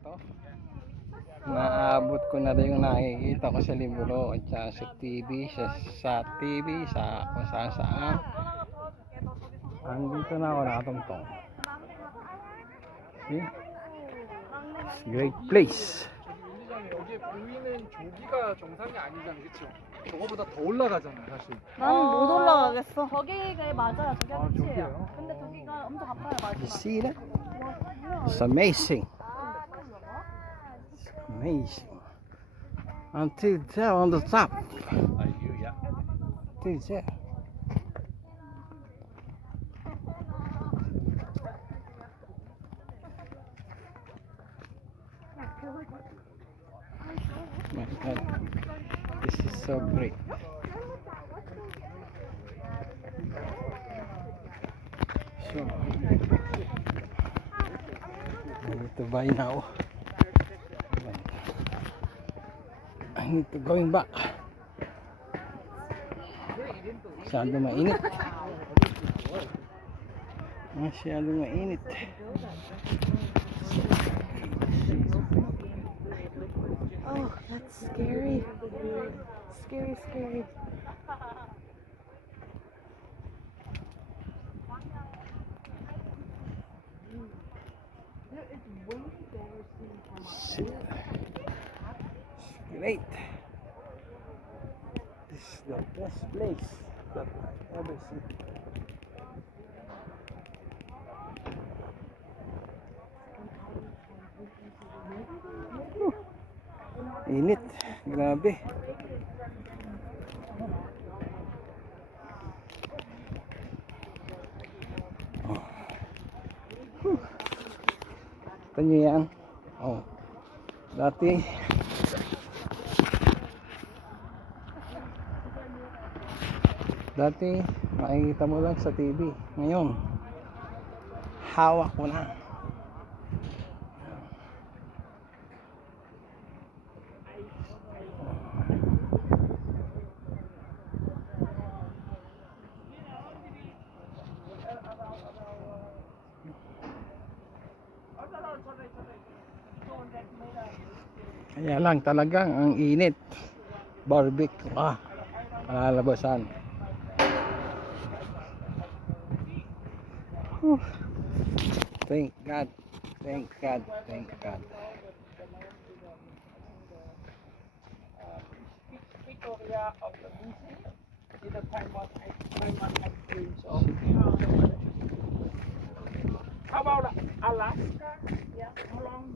ito. Naabot ko na rin yung nakikita ko sa libro at sa TV, sa TV, sa kung saan saan. Andito na ako nakatungtong. See? It's a great place. 여기에 보이는 조기가 정상이 아니잖아, 그쵸? 저거보다 더 올라가잖아, 사실. 나는 못 올라가겠어. 저기가 맞아요. 저기가 아, 끝이에요. 저기예요? 근데 저기가 엄청 가파요, You 마지막. see that? It's amazing. It's amazing. Until there on the top. Until there. My God, this is so great. So, I need to buy now. I need to going back. Masyado mainit. Masyado mainit. Oh, that's scary. Scary, scary. Shit. It's great. This is the best place that I've ever seen. Init, grabe. Oh. Ito nyo yan. Oh. Dati makikita mo lang sa TV. Ngayon, hawak ko na. Kaya lang talagang ang init. Barbecue malalabasan. Whew. Thank God. Thank God. Thank God. Victoria of the BC, in the time was 900 years old. How about Alaska? Yeah, how long